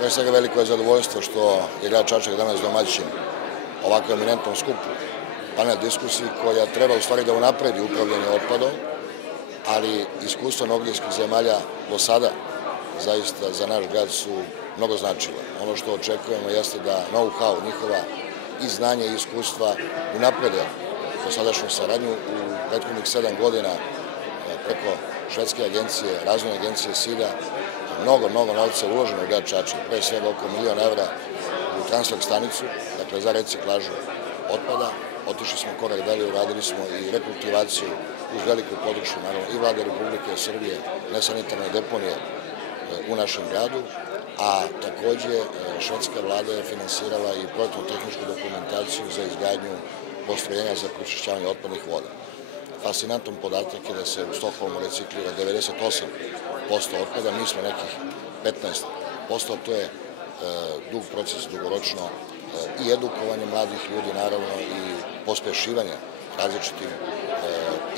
Pre svega veliko je zadovoljstvo što je grad Čačak danas domaćin ovako eminentnom skupu, panel diskusiji koja treba u stvari da unapredi upravljanje otpadom, ali iskustva nordijskih zemalja do sada zaista za naš grad su mnogo značila. Ono što očekujemo jeste da know-how njihova i znanje i iskustva unaprede dosadašnju saradnju. U prethodnih 7 godina preko švedske agencije, razvojne agencije SIDA, mnogo novca uloženo u grad Čačak, pre svega oko $1.000.000 u transfer stanicu, dakle za reciklažu otpada. Otišli smo korak dalje, uradili smo i rekultivaciju uz veliku podršku, naravno, i Vlade Republike Srbije, nesanitarne deponije u našem gradu, a takođe švedska vlada je finansirala i projektno-tehničku dokumentaciju za izgradnju postrojenja za pročišćavanje otpadnih voda. Fascinantan podatak je da se u Stokholmu reciklira 98% otpada, mi smo nekih 15%, to je dug proces, dugoročno, i edukovanje mladih ljudi, naravno, i pospešivanje različitim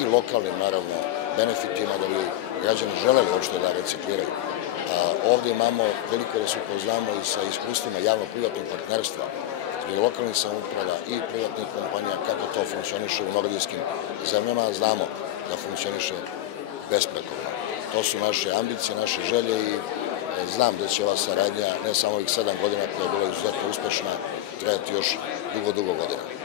i lokalnim, naravno, benefitima da bi građani želeli uopšte da recikliraju. Ovde imamo priliku da se upoznamo i sa iskustvima javno-privatnog partnerstva i lokalnih samouprava i privatnih kompanija, kako to funkcioniše u nordijskim zemljama. Znamo da funkcioniše besprekorno. To su naše ambicije, naše želje i znam da će ova saradnja, ne samo ovih 7 godina koja je bila izuzetno uspešna, trajati još dugo godina.